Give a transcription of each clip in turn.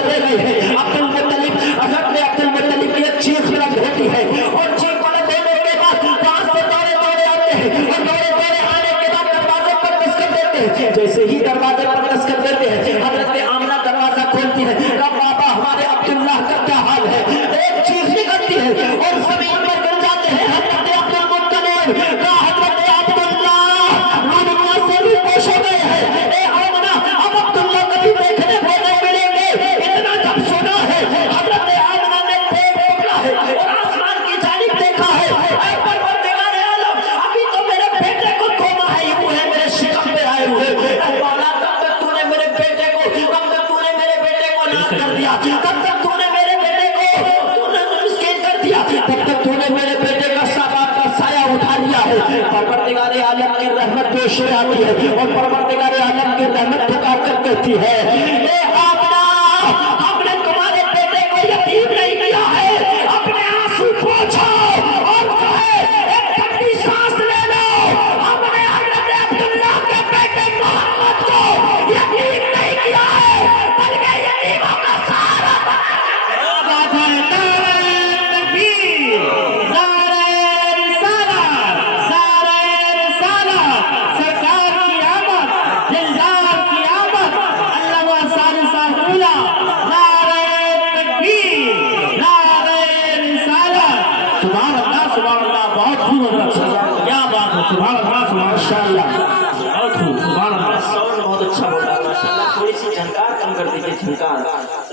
चले गए हैं। अब्दुल मुत्तलिब हज़रत अब्दुल मुत्तलिब की एक चीख बुलंद होती है और चीख बुलंद होने के बाद वहां से दौड़े दौड़े आते हैं और दौड़े दौड़े आने के बाद दरवाजे पर दस्तक देते हैं। जैसे ही दरवाजे पर दस्तक देते हैं हज़रत आमना दरवाजा खोलती है। कब बाबा हमारे अब्दुल्लाह का क्या हाल है, एक चीख निकलती है और जमीन पर गिर जाते हैं। हज़रत अब्दुल मुत्तलिब का हज़रत अब्दुल्लाह दुनिया से भी पेश हो गए हैं। ए आमना अब अब्दुल्लाह कभी देखने को नहीं मिलेंगे, इतना जब सुना है हज़रत आमना ने पेट पकड़ा है और आसमान की जानिब देखा है। ऐ परवरदिगार आलम, अभी तो मेरे बेटे को खोमा है, यूं है मेरे शिकम पे आए हुए। ऐ मौला, कब तक तूने मेरे बेटे को नाश कर दिया, कब तक तूने मेरे बेटे को मिस्कीन कर दिया, तब तक तूने मेरे बेटे का साबात का साया उठा लिया है। परवरदिगार आलम की रहमत पेश आती है और परवरदिगार आलम की रहमत पुकार कर कहती है, ए आमना, हमने तुम्हारे बेटे को यतीम नहीं किया है, अपने आंसू पोंछो और कहे एक ठंडी सांस ले लो, हमने हज़रत अब्दुल्लाह के बेटे मोहम्मद को यतीम नहीं किया है, बल्कि यतीमों का सहारा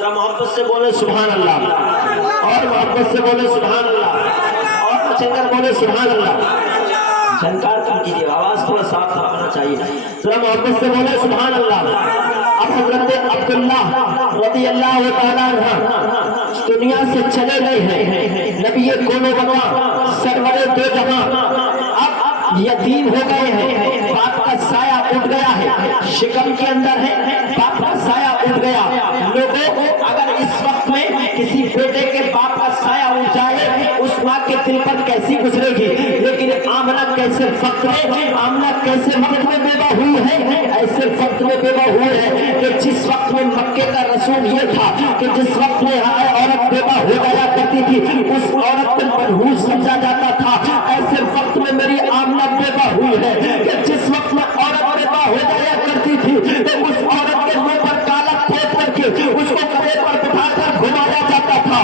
मोहब्बत से बोले सुभान अल्लाह और मोहब्बत से बोले सुभान अल्लाह और चंकर बोले सुभान अल्लाह। झनकार कम कीजिए, आवाज थोड़ा साफ साफ होना चाहिए। थोड़ा मोहब्बत से बोले सुभान अल्लाह। अब हज़रत अब्दुल्लाह रज़ी अल्लाह तआला अन्हु दुनिया से चले गए हैं। नबी कोनो बनवा सरवरे दो जहां अब यतीम हो गए हैं। बाप का साया उठ गया है, शिकम के अंदर है, बाप का साया उठ गया। लोगों को अगर इस वक्त में किसी बेटे के बाप का साया उठ जाए, उस माँ के दिल पर कैसी गुजरेगी। लेकिन आमना कैसे वक्त में बेवा हुई है, ऐसे वक्त में बेवा हुई है कि जिस वक्त में मक्के का रसूल ये था कि जिस वक्त में औरत बेवा हो जाया करती थी उस औरत को मनहूस समझा जाता था। ऐसे वक्त में मेरी आमना बेवा हुई है कि जिस वक्त में औरत बेवा हो जाया करती थी तो उस औरत के मुंह पर काला पोत करके उसको कपड़े पर बिठाकर घुमाया जाता था।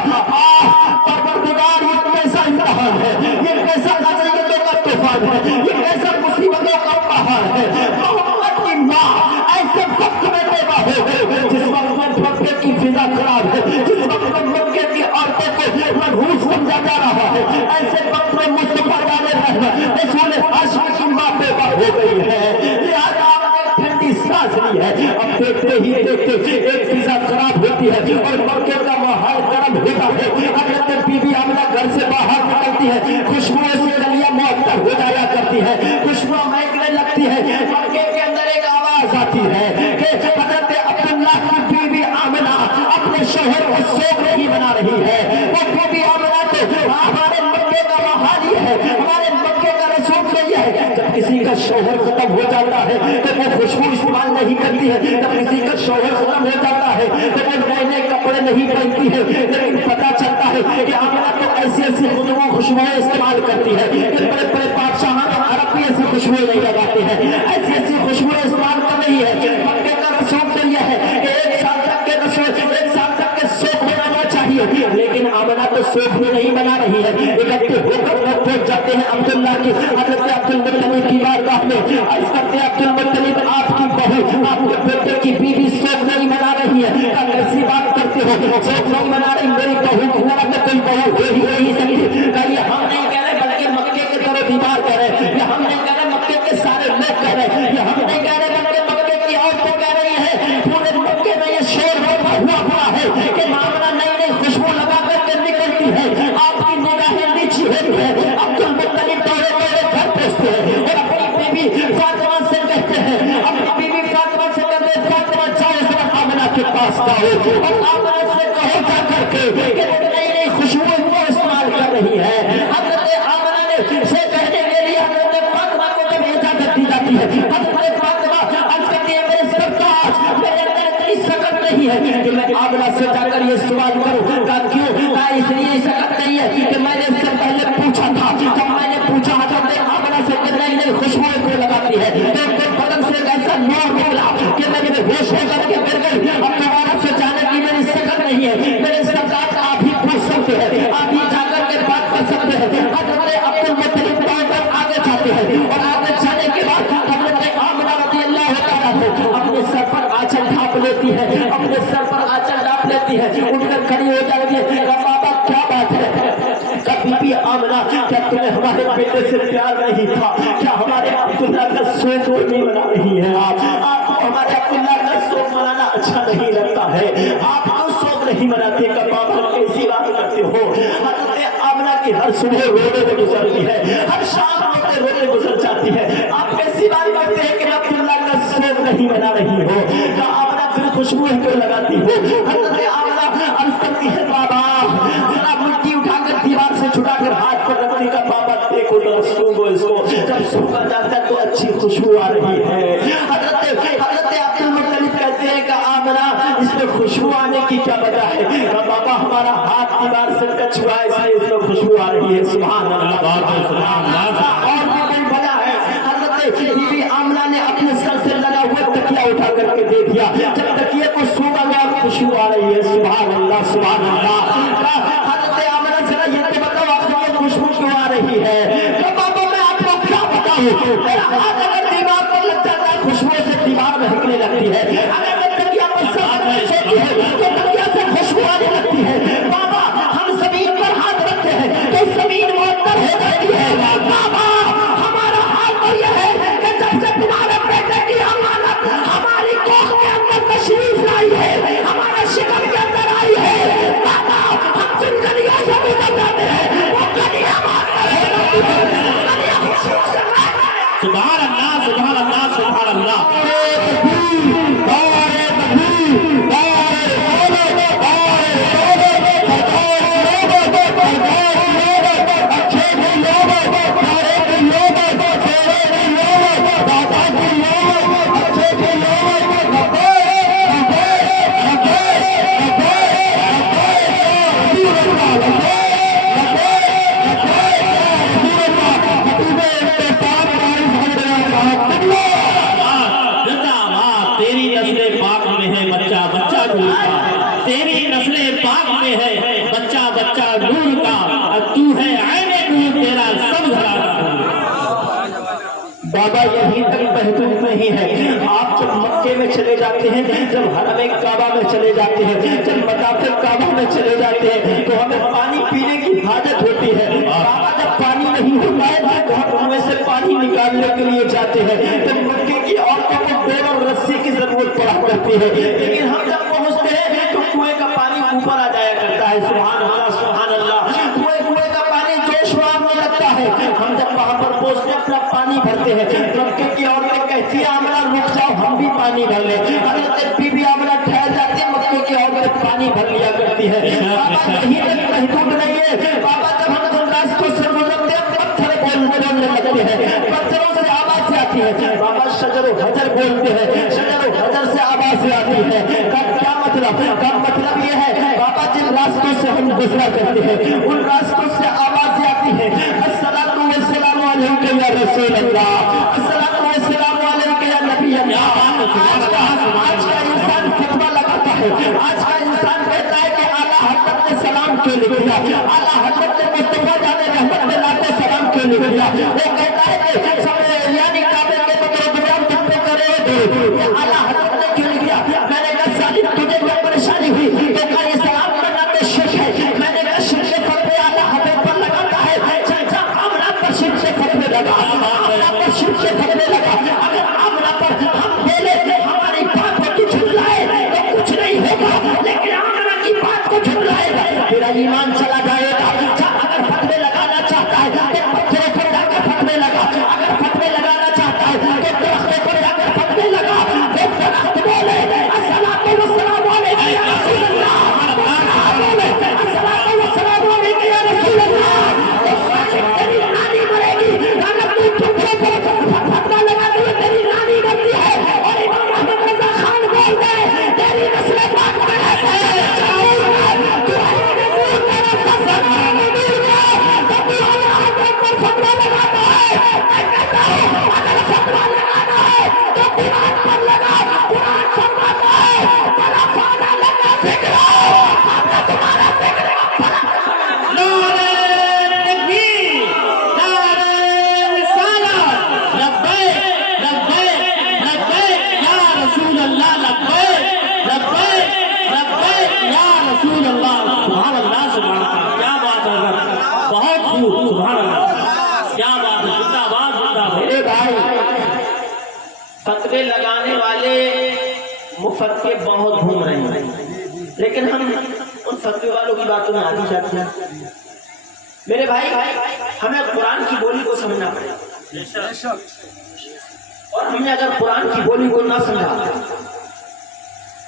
परवरदिगार, ये कैसा इम्तिहान है, ये कैसा अज़ियतों का तूफान है, ये कैसा मुसीबतों का पहाड़ है। मोहम्मद की माँ ऐसे वक्त में बेवा हो गई जिस वक्त में मक्के की फिजा खराब है, जिस वक्त में मक्के की औरतों को मनहूस समझा जा रहा है, ऐसे वक्त में मुस्तफा वाले रसूल आशिक की माँ बेवा हो गई है। लिहाजा ठंडी सांस ली है। अब देखते ही देखते एक फिजा खराब होती है और मक्के का माहौल गर्म होता है। हज़रत बीबी आमना घर से बाहर निकलती है, खुशबुओं से गलियां मुअत्तर हो जाया करती है, खुशबू महकने लगती है। मक्के के अंदर एक आवाज आती है कि हज़रत अब्दुल्लाह की बीबी आमना अपने शोहर को सोग नहीं बना रही है। वो बीबी आमना तो हमारे मक्के का माहौल है, हमारे मक्के का रसूल तो ये है। जब किसी का शोहर खत्म हो जाता है तो वो खुशबू इस्तेमाल नहीं करती है, जब किसी का शोहर खत्म हो जाता है तो वो नए नए कपड़े नहीं पहनती है। लेकिन पता चलता है कि आमना तो ऐसी ऐसी खुशबुएं इस्तेमाल करती है कि बड़े बड़े बादशाह अरब भी ऐसी खुशबुएं नहीं लगाते हैं, ऐसी ऐसी खुशबुएं इस्तेमाल कर रही है। मक्के का रसूल तो यह है कि एक साल तक के शोक बनाना चाहिए, लेकिन आमना तो शोक भी नहीं बना रही है। इकट्ठे होकर लोग पहुंच जाते हैं अब्दुल्लाह की हज़रत अब्दुल मुत्तलिब की बारगाह में। अर्ज़ करते हैं, अब्दुल मुत्तलिब, आपकी बहू आपके बेटे की बीवी शोक नहीं मना रही है। कैसी बात करते हो, शोक नहीं मना रही, मेरी बहू की तरह तो कोई बहू हो ही नहीं सकती। कहिए, हम नहीं कह रहे बल्कि मक्के के तरह दीवार कह रहे, ये हम नहीं कह रहे, मक्के के सारे लोग कह रहे, ये हम नहीं कह रहे बल्कि मक्के की औरतें कह रही है। पूरे मक्के में ये शोर हुआ है कि आमना नई नई खुशबू लगा करके निकलती है, आपकी निगाहें नीची होती है। अब्दुल मुत्तलिब दौड़े दौड़े घर पहुंचते हैं और अपनी बीबी फातिमा से कहते हैं, अपनी बीबी फातिमा से कहते हैं, फातिमा जाओ जरा आमना के पास जाओ और आमना से कहो जा करके कि नई नई खुशबू वो इस्तेमाल कर रही है। हज़रत आमना ने से कहने के लिए हज़रत फातिमा को जब इजाजत दी जाती है, हज़रत फातिमा अर्ज़ करती है, मेरे सरताज, मेरे अंदर इतनी सकत नहीं है कि मैं आमना से जाकर ये सवाल करूं का क्यों का इसलिए सकत नहीं है कि मैंने इससे पहले पूछा था, जब मैंने पूछा हजरत आमना से कि नई नई खुशबुएं क्यों लगाती है, तो बदन से एक ऐसा नूर निकला कि मैं बेहोश होकर के गिर गई। अब दोबारा से जाने की मेरी सकत नहीं है। मेरे सरकार आप ही पूछ सकते हैं, आप ही जाकर के बात कर सकते हैं। हजरत अब्दुल मुत्तलिब पर आगे जाते हैं और आगे जाने के बाद हजरत आमना रज़ियल्लाहु तआला अपने सर पर आंचल ढांप लेती है, अपने सर पर आंचल ढांप लेती है, उठकर खड़ी हो जाती है। बाबा क्या बात है, कभी भी आमना क्या तुम्हें हमारे बेटे से प्यार नहीं था, क्या हमारे अब्दुल्ला का शोक नहीं मना रही है आपको हमारे अब्दुल्ला का शोक मनाना अच्छा नहीं लगता है, आप क्यों शोक नहीं मनाते, का बाबा कैसी बात करते हो। हजरत आमना की हर सुबह रोने में गुजरती है, हर शाम रोते रोते गुजर जाती है, आप कैसी बात करते हैं कि अब्दुल्ला का शोक नहीं मना रही हो, का आमना फिर खुशबू क्यों लगाती हो। हजरत आमना अर्ज करती है बाबा जरा मिट्टी उठाकर दीवार से छुड़ाकर हाथ पर रखने का, बाबा देखो तो सूंघो इसको, जब सूंघा जाता है तो अच्छी खुशबू आ रही है। हजरत अब्दुल मुत्तलिब कहते हैं कि आमना इसमें खुशबू आने की क्या वजह है, बाबा हमारा हाथ दीवार से टच हुआ है इसलिए इसमें खुशबू आ रही है। सुभान अल्लाह, सुभान अल्लाह। और भी कोई वजह है, हजरत बीबी आमना ने अपने सर से लगा हुआ तकिया उठा करके दे दिया, जब तकिए को सूंघा गया खुशबू आ रही है। सुभान अल्लाह, सुभान अल्लाह। हजरत आमना जरा ये तो बताओ आपको ये खुशबू क्यों आ रही है, तो बाबा मैं आपको क्या बताऊं, मेरा हाथ अगर दीवार पर लग जाता है खुशबू से दीवार महकने लगती है, अगर मैं तकिया पर सर रखती है तो तकिया से खुशबू आने लगती है। बाबा हम जमीन पर हाथ रखते हैं तो जमीन मुअत्तर हो जाती है। बाबा हमारा हाल तो यह है कि जब से तुम्हारे बेटे की अमानत हमारी कोख के अंदर तशरीफ लाई है, हमारे शिकम के अंदर आई है, बाबा हम जिन गलियों से गुजर जाते हैं वो गलियां सुभान अल्लाह, सुभान अल्लाह, सुभान अल्लाह। तेरी नस्ले पाक में है बच्चा बच्चा नूर का, तू है आईने नूर तेरा सब धरा। बाबा यहीं तक महदूद नहीं है, आप जब मक्के में चले जाते हैं, जब हरम काबा में चले जाते हैं, जब मताफ काबा में चले जाते हैं तो हमें पानी पीने की हाजत होती है। बाबा जब पानी नहीं होता है तो हम कुएं से पानी निकालने के लिए जाते हैं, तो मक्के की औरतों को डोर और रस्सी की जरूरत पड़ा करती है, लेकिन हम जब पहुंचते हैं तो कुएं का पानी ऊपर आ जाया करता है। सुभान अल्लाह, सुभान अल्लाह। कुएं का पानी जोश में आने लगता है। हम जब वहां पर पहुंचते अपना पानी भरते हैं, मक्के की औरतें कहती है आमना रुक जाओ हम भी पानी भर ले, हजरत बीबी आमना ठहर जाती है, मक्के की औरतें पानी भर लिया करती है। बाबा यहीं तक महदूद नहीं है, बाबा जब हम उन रास्तों से गुजरते हैं पत्थर बोलने लगते हैं, पत्थरों से आवाज आती है, बाबा शजर हजर बोलते हैं, शजर हजर से आवाज आती है। क्या मतलब, का मतलब ये है बाबा जिन रास्तों से हम गुजरा करते हैं उन रास्तों से आवाज आती है, अस्सलातु वस्सलामु अलैका या रसूल अल्लाह, अस्सलातु वस्सलामु अलैका या नबी अल्लाह। आज का इंसान खुतबा लगाता है, आज का इंसान कहता है कि आला हज़रत ने सलाम क्यों लिख दिया, आला हज़रत ने मुस्तफा जाने रहमत ने लाखों सलाम क्यों लिख दिया। वो कहता है कि सब यानी काबे के प्रोग्राम तुम पे करोगे, आला हज़रत ने क्यों लिख दिया। मैंने कहा सालिम तुझे क्या परेशानी हुई, तो कहा ये सलाम करना तो शिर्क है। मैंने कहा शिर्क के फतवे आला हज़रत पर लगाता है, चाचा आमना पर शिर्क के फतवे लगा, आमना पर शिर्क के फतवे लगा। अगर आमना पर हम बोले हमारी बात को तू झुटलाए तो कुछ नहीं होगा, लेकिन आमना की बात को झुटलाएगा तेरा ईमान चला जाएगा। अगर फतवे लगाना चाहता है तो पत्थरों पर जाकर फतवे लगा, अगर फतवे लगाना चाहता है तो दरख्तों पर जाकर फतवे लगा। वो दरख्त बोले अस्सलातु वस्सलामु अलैका या रसूल अल्लाह, अस्सलातु वस्सलामु अलैका या रसूल अल्लाह। तेरी नानी मरेगी अगर तू टुकड़ों पर फतवा लगाते हुए तेरी नानी मरती है और इमाम अहमद रजा खान बोल दे तेरी नस्ल पाक में है। لگانے والے مفتوے بہت گھوم رہے ہیں، لیکن ہم ان فتوے والوں کی باتوں میں آگے جاتے ہیں۔ میرے بھائی، ہمیں قرآن کی بولی کو سمجھنا پڑے گا، اور ہم نے اگر قرآن کی بولی کو نہ سمجھا،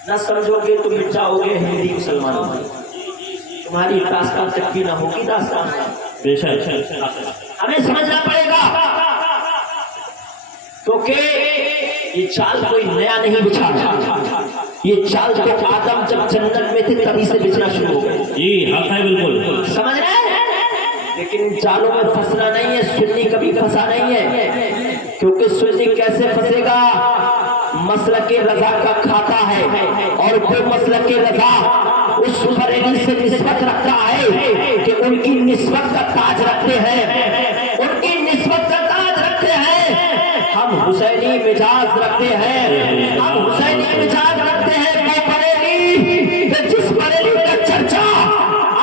نہ سمجھو گے تو مٹ جاؤ گے ہندی مسلمانوں میں، تمہاری داستان تک بھی نہ ہوگی داستان۔ ہمیں سمجھنا پڑے گا کیونکہ یہ چال کوئی نیا نہیں بچھا، یہ چال تو آدم جب جنت میں تھے تبھی سے بچنا شروع ہو گئے۔ جی حق ہے، بالکل سمجھ رہے ہیں؟ لیکن ان چالوں میں پھنسنا نہیں ہے، سنی کبھی پھنسا نہیں ہے، کیونکہ سنی کیسے پھنسے گا؟ مسلک رضا کا کھاتا ہے، اور وہ مسلک رضا اس بریلی سے نسبت رکھتا ہے کہ ان کی نسبت کا تاج رکھتے ہیں، ان کی نسبت کا تاج رکھتے ہیں۔ ہم حسینی مزاج رکھتے ہیں، ہم حسینی مزاج رکھتے ہیں۔ وہ بریلی جس بریلی کا چرچا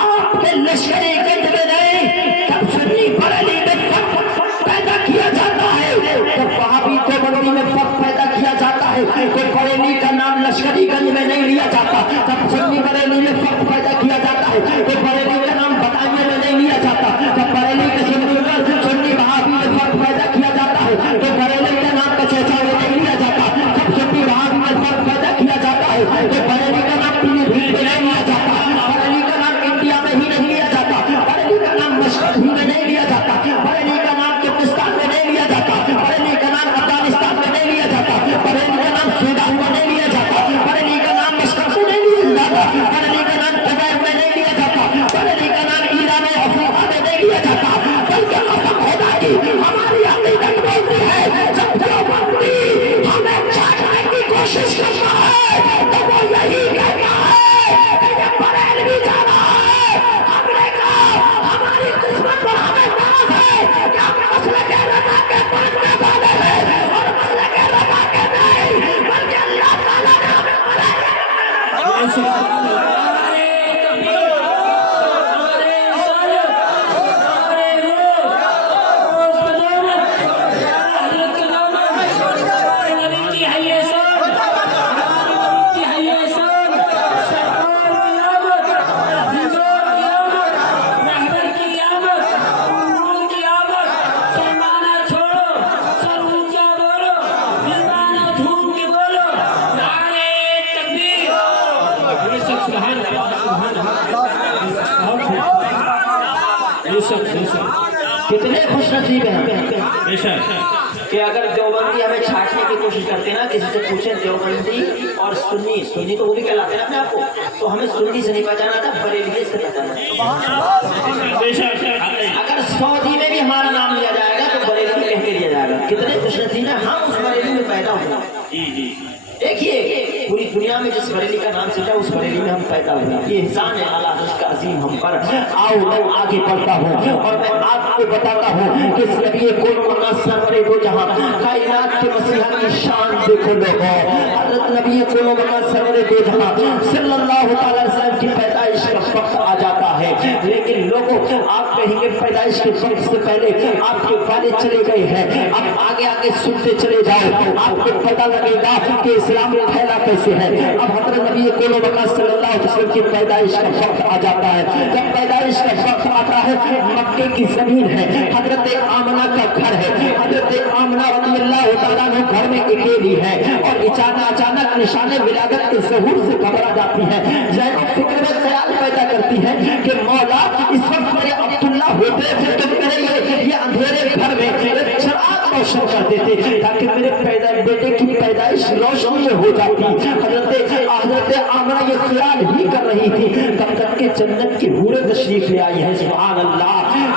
آپ کے لشکری گنج میں نہیں، جب سنی بریلی میں فرق پیدا کیا جاتا ہے، جب وہابی دیوبندی میں فرق پیدا کیا جاتا ہے، تو بریلی کا نام لشکری گنج میں نہیں لیا جاتا۔ جب سنی بریلی میں فرق پیدا کیا جاتا ہے، تو بریلی کا نام بتائیے میں نہیں لیا جاتا۔ جب بریلی کے سنی وہابی میں فرق پیدا کیا جاتا ہے، تو بریلی کا نام کا چرچا میں نہیں لیا جاتا۔ جب سنی وہابی میں فرق پیدا کیا جاتا ہے، تو بریلی کا نام پیلی بھیت میں نہیں لیا جاتا، بریلی کا نام انڈیا میں ہی نہیں لیا جاتا، بریلی کا نام مشرق ہی میں نہیں لیا جاتا، بریلی کا نام ترکستان میں نہیں لیا جاتا، بریلی کا نام افغانستان میں نہیں لیا جاتا، بریلی کا نام سوڈان میں نہیں لیا جاتا، بریلی کا نام مشرق میں نہیں لیا جاتا، بریلی کا نام قبائل میں نہیں لیا جاتا، بریلی کا نام ایران افریقہ میں نہیں لیا جاتا، بلکہ قسم خدا کی ہماری عقیدت بولتی ہے جب دیوبندی ہمیں چاٹنے کی کوشش کرتا ہے تو وہ یہی کہتا ہے کہ یہ بریلوی جانا ہے۔ ہم نے کہا ہماری قسمت پر ہمیں ناز ہے کہ ہم مسلک رضا کے پڑھنے والے ہیں، اور مسلک رضا کے نہیں بلکہ اللہ تعالیٰ نے ہمیں کتنے خوش نصیب ہیں کہ اگر دیوبندی ہمیں چھانٹنے کی کوشش کرتے ہیں نا، کسی سے پوچھیں دیوبندی اور سنی تو وہ بھی کہلاتے ہیں اپنے آپ کو، تو ہمیں سنی سے نہیں پہچانا تھا، بریلی سے پہچانا تھا۔ اگر سعودی میں بھی ہمارا نام لیا جائے گا تو بریلی کہہ کے لیا جائے گا۔ کتنے خوش نصیب ہیں ہم اس بریلی میں پیدا ہوئے۔ دیکھیے پوری دنیا میں جس بریلی کا نام چلتا ہے اس بریلی میں ہم پیدا ہوئے، یہ احسان ہے اعلیٰ حضرت کا عظیم ہم پر۔ آؤ میں آگے بڑھتا ہوں اور میں آپ کو بتاتا ہوں کہ اس نبی کون سرور دو جہاں کائنات کے مسیحا کی شان دیکھو لوگوں، حضرت نبی کون سرور دو جہاں صلی اللہ تعالی وسلم کی پیدائش کا وقت آ جاتا ہے، لیکن لوگوں آپ کہیں گے پیدائش کے وقت سے پہلے آپ کے والد چلے گئے ہیں، اب آگے آگے سنتے چلے جاؤ، آپ کو پتہ لگے گا کہ اسلام پھیلا کیسے ہے۔ اب حضرت نبی کون صلی اللہ علیہ وسلم کی پیدائش کا وقت آ جاتا ہے۔ جب پیدائش کا وقت آتا ہے، مکے کی زمین ہے، حضرت آمنہ کا گھر ہے، حضرت آمنہ رضی اللہ تعالیٰ عنہ گھر میں اکیلی ہے، اور اچانک نشان ولادت کے ظہور سے گھبرا جاتی ہے۔ زینب فکر میں خیال پیدا کرتی ہے کہ مولا اس وقت میرے عبداللہ ہوتے تو میرے یہ اندھیرے گھر میں چراغ روشن کر دیتے تاکہ میرے بیٹے کی پیدائش روشنی میں ہو جاتی۔ حضرت آمنہ یہ خیال ہی کر رہی تھی تب تک کہ جنت کی حوریں تشریف لے آئی ہے۔ سبحان اللہ،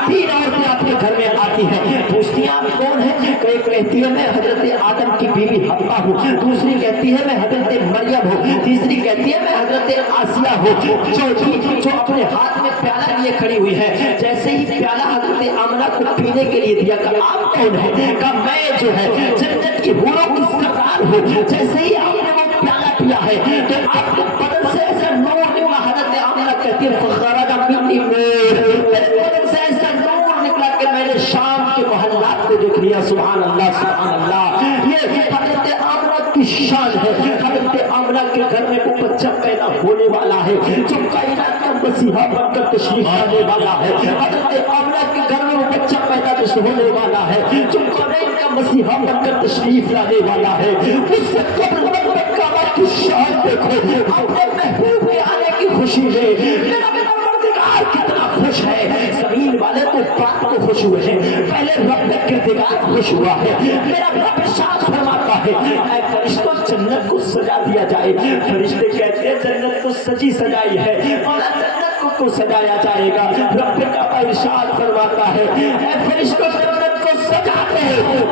تین عورتیں آپ کے گھر میں آتی ہیں، پوچھتی ہیں آپ کون ہیں؟ ایک کہتی ہے میں حضرت آدم کی بیوی حوا ہوں، دوسری کہتی ہے میں حضرت مریم ہوں، تیسری کہتی ہے میں حضرت آسیہ ہوں، چوتھی جو اپنے ہاتھ میں پیالہ لیے کھڑی ہوئی ہے۔ جیسے ہی پیالہ حضرت آمنہ کو پینے کے لیے دیا کہ آپ کون ہیں؟ کہا میں جو ہے جنت کی حوروں کی سردار ہوں۔ جیسے ہی آپ نے وہ پیالہ پیا ہے تو آپ کے بدن سے ایسا نور نکلا، حضرت آمنہ کہتی ہے فخرج منی نور، بدن سے ایسا نور نکلا کہ میں نے شام کے محلات کو دیکھ لیا۔ سبحان اللہ، سبحان اللہ۔ یہ حضرت آمنہ शान है। हजरत आमना के घर में वो बच्चा पैदा होने वाला है जो कायनात का मसीहा बनकर तशरीफ लाने वाला है। हजरत आमना के घर में वो बच्चा पैदा होने वाला है जो कौनैन का मसीहा बनकर तशरीफ लाने वाला है। उससे कब्र तक काबा की शान देखो, अपने महबूब के आने की खुशी में मेरा परवरदिगार कितना खुश है। जमीन वाले तो बात को खुश हुए हैं, पहले रब का किरदार खुश हुआ है। मेरा रब शान फरमाता है ऐ फरिश्तों जन्नत को सजा दिया जाए। फरिश्ते कहते हैं जन्नत को सजी सजाई है, और जन्नत को सजाया जाएगा। रब का इरशाद फरमाता है ऐ फरिश्तों जन्नत को सजा दो,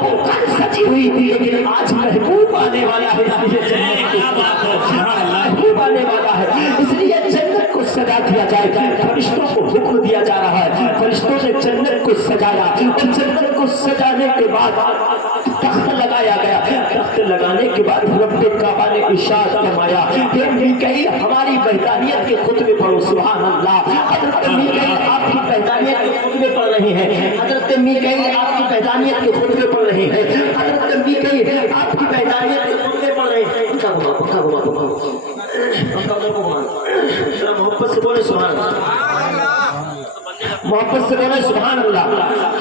वो कल सजी हुई थी लेकिन आज महबूब आने वाला है, इसलिए जन्नत को महबूब आने वाला है, इसलिए जन्नत को सजा दिया जाएगा। फरिश्तों को हुक्म दिया जा रहा है, फरिश्तों ने जन्नत को सजाया और जन्नत को सजाने के बाद तख्त लगाया गया। तख्त लगाने के बाद रब्बे काबा ने इरशाद फरमाया कि मीकाईल हमारी वहदानियत के खुतबे पढ़ो। सुभान अल्लाह। हजरत मीकाईल आपकी वहदानियत के खुतबे पढ़ रहे हैं, हजरत मीकाईल आपकी वहदानियत के खुतबे पढ़ रहे हैं, हजरत मीकाईल आपकी वहदानियत के खुतबे पढ़ रहे हैं। मोहब्बत से बोले सुभान अल्लाह, मोहब्बत से बोले सुभान अल्लाह।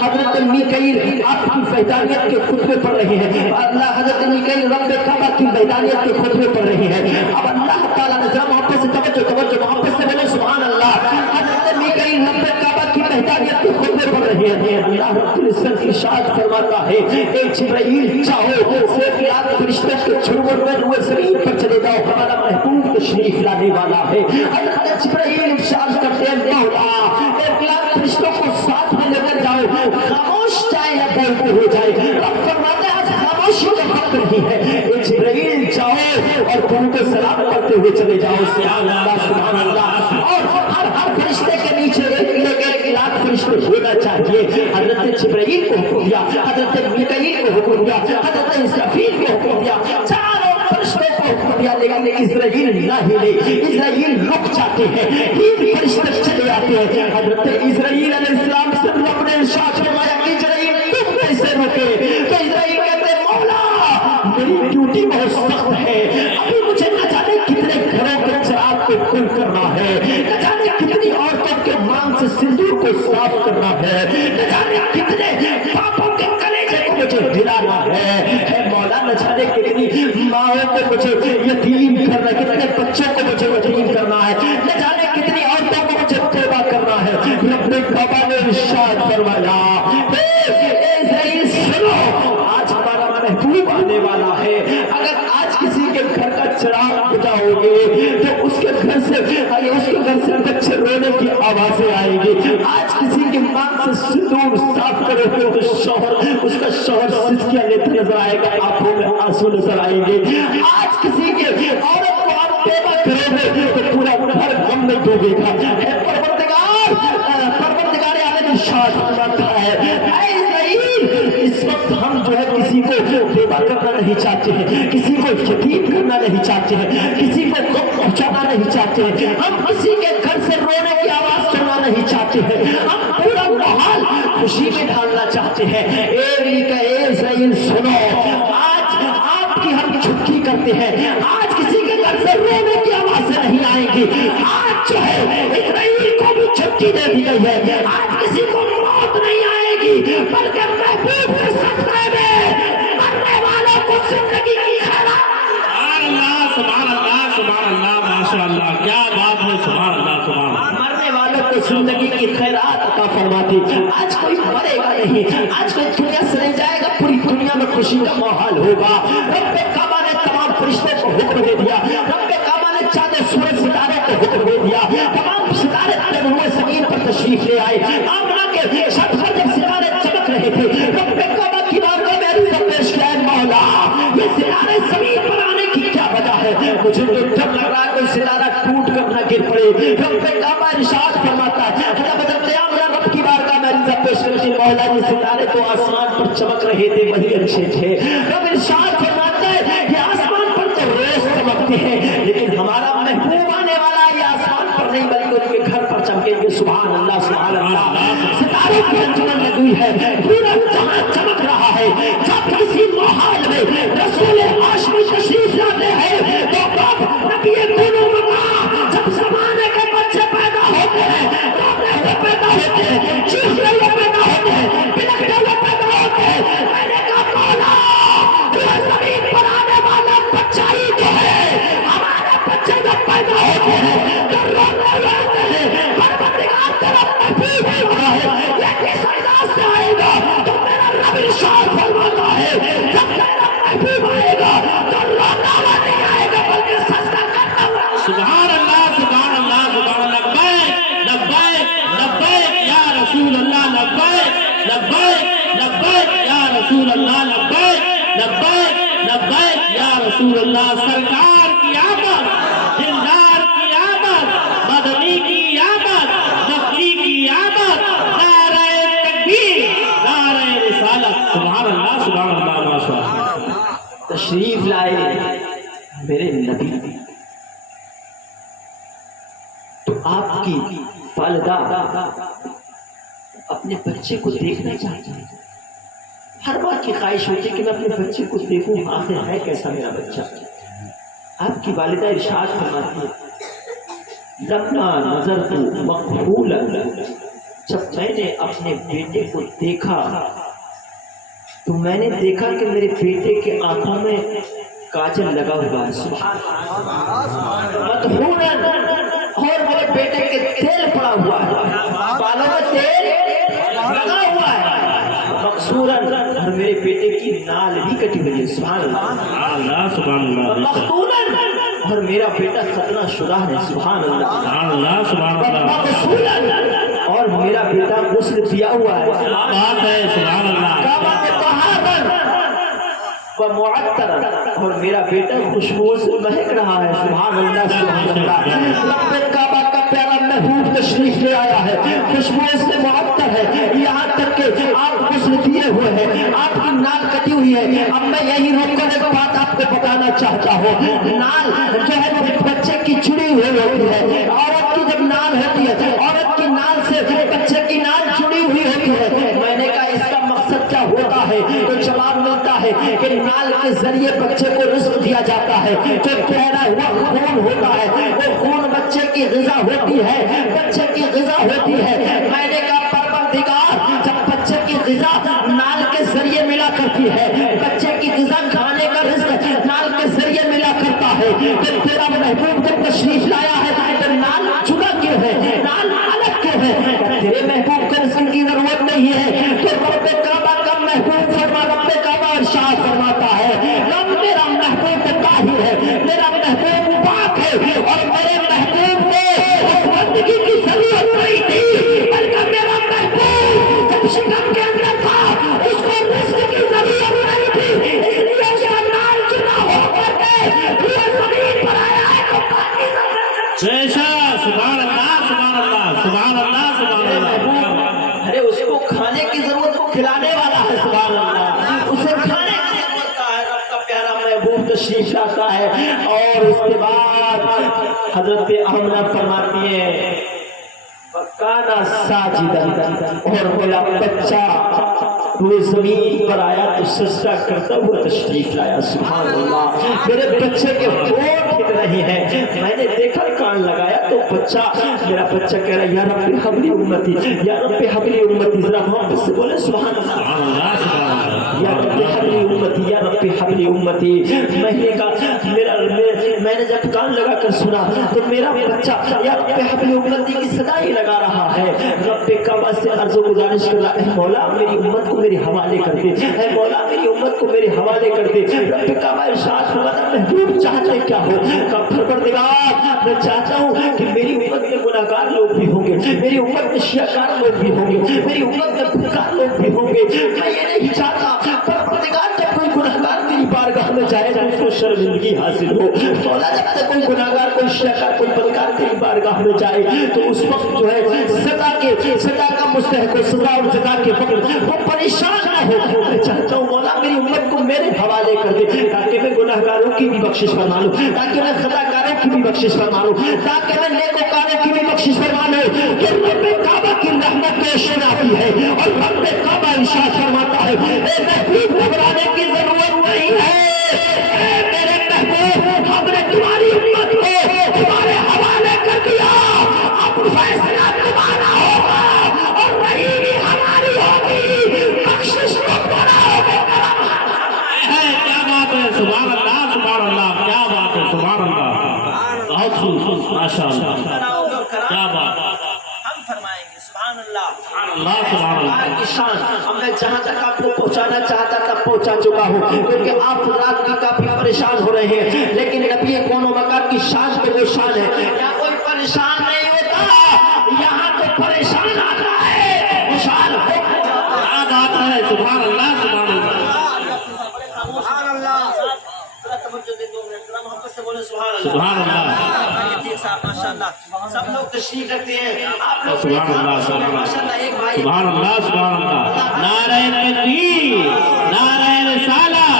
हजरत मीकाईल आपकी वहदानियत के खुतबे पढ़ रहे हैं। अल्लाह हजरत मीकाईल रब्बे काबा की वहदानियत के खुतबे पढ़ रहे हैं। अब अल्लाह ताला ने जरा मोहब्बत से तवज्जो मोहब्बत से बोले सुभान अल्लाह। हजरत मीकाईल रब्बे काबा की वहदानियत के खुतबे पढ़ रहे हैं। अल्लाह रब्बुल इज्जत इरशाद फरमाता है ए जिब्राईल चाहो से कि आप फरिश्तों के झुरमुर में रुए ज़मीन पर चले जाओ, हमारा महबूब तशरीफ लाने वाला है। हजरत जिब्राईल इरशाद करते हैं मौला फरिश्तों को साथ में लेकर जाओ, खामोश चाहे या बोलते हो जाए। रब फरमाते हैं आज खामोशी का वक्त नहीं है, जिब्राईल जाओ और तुमको सलाम करते हुए चले जाओ। सुभान अल्लाह सुभान अल्लाह। और हर फरिश्ते के नीचे एक लाख फरिश्ते होना चाहिए। हजरत जिब्राईल को हुक्म दिया, हजरत मीकाईल को हुक्म दिया, हजरत इसराफील को हुक्म दिया, चारों फरिश्ते को हुक्म दिया, लेकिन इस्राईल ना हिले, इस्राईल रुक जाते हैं, तीन फरिश्ते चले आते हैं। हजरत इस्राईल अलैहिस्सलाम से रब ने इरशाद फरमाया इस्राईल तुम कैसे रुके? तो इस्राईल कहते मौला मेरी ड्यूटी बहुत सख्त है, अभी मुझे न जाने कितने घरों के चिराग को गुल करना है, न जाने कितनी औरतों के मांग से सिंदूर को साफ करना है, न जाने कितने पापों के कलेजे को मुझे हिलाना है मौला, न जाने कितनी माओं को मुझे यतीम करना, कितने बच्चों को मुझे यतीम करना है, न जाने कितनी औरतों को मुझे तौबा करना है। रब्बे काबा ने इरशाद फरमाया इस्राईल सुनो आज हमारा महबूब आने वाला है। अगर आज किसी के घर का चिराग बुझाओगे तो उसके घर से बच्चे रोने की आवाजें आएंगी। आज किसी की मांग से सिंदूर साफ करोगे तो उसका शौहर सिसकियां लेते नजर आएगा, आंखों में आंसू नजर आएंगे। आज किसी के औरत को आप तौबा करोगे तो पूरा घर गम में डूबेगा। परवरदिगार आलम इरशाद फरमाता है ऐ इस्राईल इस वक्त हम जो है किसी को तौबा करना नहीं चाहते हैं, किसी को यतीम करना नहीं चाहते हैं, किसी को गम पहुंचाना नहीं चाहते हैं, हम किसी के घर से रोने की आवाज सुनना नहीं चाहते हैं, हम पूरा माहौल खुशी में ढालना चाहते हैं। इस्राईल सुनो आज आपकी हम छुट्टी करते हैं, आज किसी के घर से रोने की आवाज नहीं आएगी। आज जो है इस्राईल को भी छुट्टी दे दी गई है, आज किसी को मौत नहीं आएगी बल्कि महबूब के सदक़े में मरने वालों को जिंदगी की खैरात। सुभान अल्लाह सुभान अल्लाह माशाअल्लाह, क्या बात है, सुभान अल्लाह सुभान अल्लाह। मरने वालों को जिंदगी की खैरात अता फरमाती। आज कोई मरेगा नहीं, आज कोई दुनिया से नहीं जाएगा, पूरी दुनिया में खुशी का माहौल होगा। रब्बे काबा ने तमाम फरिश्तों को हुक्म दे दिया, रब्बे काबा ने चांद सूरज सितारे को हुक्म दे दिया, तमाम सितारे तब हुए ज़मीन पर तशरीफ ले आए। आमना के छत पर जब सितारे चमक रहे थे रब्बे काबा की बारगाह में अर्ज़ पेश किया मौला ये सितारे ज़मीन पर आने की क्या वजह है? मुझे तो डर लग रहा है कोई सितारा टूट कर न गिर पड़े। रब्बे काबा इरशाद फरमाता है रब की बारगाह में अर्ज़ पेश करके मौला ये सितारे तो आसमान पर चमक रहे थे वही अच्छे थे। रब इरशाद फरमाता है ये आसमान पर तो रोज चमकते हैं, लेकिन हमारा महबूब आने वाला ये आसमान पर नहीं बल्कि उनके घर पर چمکیں گے سبحان اللہ سبحان اللہ ستاروں کی انجمن لگی ہے پورا جہاں چمک رہا ہے جب کسی ماحول میں رسول ہاشمی تشریف لاتے ہیں تو کب نبی کونو مکہ جب زمانے کے بچے پیدا ہوتے ہیں روتے ہوئے پیدا ہوتے ہیں چیختے ہوئے پیدا ہوتے ہیں بلکتے ہوئے پیدا ہوتے ہیں میں نے کہا مولا وہ زمین پر آنے والا بچہ ہی تو ہے ہمارے بچے جب پیدا ہوتے ہیں تو روتے ہوئے آتے ہیں پروردگار تیرا محبوب آ رہا ہے یہ کس انداز سے آئے گا تو میرا رب ارشاد فرماتا ہے جب تیرا محبوب آئے گا تو رونا ہوا نہیں آئے گا بلکہ سجدہ کرتا ہوا سبحان اللہ سبحان اللہ سبحان اللہ لبیک لبیک لبیک یا رسول اللہ لبیک لبیک لبیک یا رسول اللہ لبیک لبیک لبیک یا رسول اللہ سرکار کی آمد دلدار کی آمد مدنی کی آمد مکی کی آمد نعرہ تکبیر نعرہ رسالت سبحان اللہ ماشاء اللہ تشریف لائے میرے نبی تو آپ کی والدہ اپنے بچے کو دیکھنا چاہتی ہے ہر بار کی خواہش ہوتی ہے کہ میں اپنے بچے کو دیکھوں آخر ہے کیسا میرا بچہ آپ کی والدہ ارشاد فرماتی ہے لما نظرت مقبولا جب میں نے اپنے بیٹے کو دیکھا تو میں نے دیکھا کہ میرے بیٹے کے آنکھوں میں کاجل لگا ہوا ہے سبحان مدہورا اور میرے بیٹے کے تیل پڑا ہوا ہے بالوں میں تیل لگا ہوا ہے مقصورا اور میرے بیٹے کی نال بھی کٹی ہوئی ہے سبحان اللہ سبحان اللہ مقتولا اور میرا بیٹا ختنہ شدہ ہے سبحان اللہ سبحان اللہ اور میرا بیٹا غسل کیا ہوا ہے بات ہے سبحان اللہ اور میرا بیٹا خوشبو سے مہک رہا ہے سبحان اللہ لبے کعبہ کا پیارا محبوب تشریف لے آیا ہے خوشبو سے معطر ہے یہاں تک کہ آپ غسل کیے ہوئے ہیں آپ کی نال کٹی ہوئی ہے اب میں یہی روک کر ایک بات آپ کو بتانا چاہتا ہوں نال جو ہے بچے کی چڑی ہوئی ہوتی ہے عورت کی جب نال ہوتی ہے عورت کی نال سے بچے کی نال جڑی ہوئی ہوتی ہے میں نے کہا اس کا مقصد کیا ہوتا ہے تو جواب ملتا ہے کہ نال کے ذریعے بچے کو رزق دیا جاتا ہے جو بہنا ہوا خون ہوتا ہے وہ خون بچے کی غذا ہوتی ہے بچے کی غذا ہوتی ہے میں نے کہا پروردگار جب بچے کی غذا نال کے ذریعے ملا کرتی ہے بچے کی غذا کھانے کا رزق نال کے ذریعے ملا کرتا ہے تو تیرا محبوب جب تشریف لایا ہے تو نال جدا کیوں ہے نال الگ کیوں ہے تیرے محبوب کو رزق کی ضرورت نہیں ہے تو رب کعبہ کا محبوب فرما رب کعبہ ارشاد فرماتا ہے رب میرا محبوب طاہر ہے میرا محبوب پاک ہے اور میرے محبوب کو اس بندگی کی ضرورت نہیں تھی بلکہ میرا محبوب جب شکم کے اندر تھا اس کو رزق کی ضرورت نہیں تھی اس لیے اس کا نال چنا ہو کر کے پورے زمین پر آیا ہے تو پاکی سبحان اللہ سبحان اللہ سبحان اللہ سبحان اللہ ارے اس کو کھانے کی ضرورت کو کھلانے والا ہے سبحان اللہ اسے کھانے کی ضرورت کا ہے رب کا پیارا محبوب تشریف لاتا ہے اور اس کے بعد حضرت آمنہ فرماتی ہے وَكَانَ سَاجِدًا اور میرا بچہ وہ زمین پر آیا تو سجدہ کرتا ہوا تشریف لایا سبحان اللہ میرے بچے کے ہونٹ ہل رہے ہیں میں نے دیکھا کان لگایا تو بچہ میرا بچہ کہہ رہا ہے یا رب حبلی امتی یا رب حبلی امتی ذرا محبت سے بولے سبحان اللہ یا رب حبلی امتی یا رب حبلی امتی مہینے کا میں نے جب کان لگا کر سنا تو میرا بچہ یا رب حبلی امتی کی صدا ہی لگا رہا ہے رب کعبہ سے عرض و گزارش کر رہا ہے مولا میری امت کو میرے حوالے کر دے اے مولا میری امت کو میرے حوالے کر دے رب کعبہ ارشاد فرماتا محبوب چاہتے کیا ہو کہ پروردگار میں چاہتا ہوں کہ میری امت میں گناہگار لوگ بھی ہوں گے میری امت میں شیعہ لوگ بھی ہوں گے میری امت میں بدکار لوگ بھی ہوں گے میں یہ نہیں چاہتا پروردگار جب کوئی گناہگار میری بارگاہ میں جائے تو اس کو شرمندگی حاصل ہو مولا جب تک کوئی گناہگار کوئی شیعہ کوئی بدکار میری بارگاہ میں جائے تو اس وقت جو ہے سزا کا مستحق و سزا اور جزا کے وقت وہ پریشان نہ ہو میں چاہتا ہوں مولا میری امت کو میرے حوالے کر دے تاکہ میں گناہگاروں کی بھی بخشش فرما لوں تاکہ میں خطاکاروں کی بھی بخشش فرما لوں تاکہ میں نیکوکاروں کی بھی بخشش فرما لوں کہ माशाअल्लाह क्या बात हम फरमाएंगे सुभान अल्लाह अल्लाह सुभान अल्लाह की शान। अब मैं जहाँ तक आपको पहुँचाना चाहता था पहुँचा चुका हूँ, क्योंकि आप रात की काफी परेशान हो रहे हैं, लेकिन नबी कोनो मकान की शान पे वो शान है। यहाँ कोई परेशान नहीं होता, यहाँ तो परेशान आता है, वो शान हो क्या बात है सुभान अल्लाह सुभान अल्लाह सुभान अल्लाह माशाअल्लाह। सब लोग तशरीफ रखते हैं, आप लोग सुभान अल्लाह सुभान अल्लाह माशाअल्लाह। एक भाई सुभान अल्लाह सुभान अल्लाह नारे तकबीर नारे रिसालत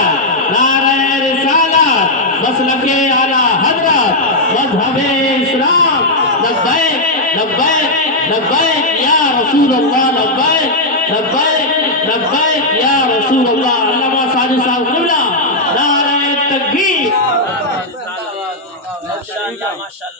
नारे रिसालत मसलके आला हजरत मजहबे इस्लाम लब्बैक लब्बैक लब्बैक या रसूल अल्लाह लब्बैक लब्बैक लब्बैक या रसूल अल्लाह। अल्लामा साजिद साहब क़िबला नारे तकबीर माशाअल्लाह माशाअल्लाह।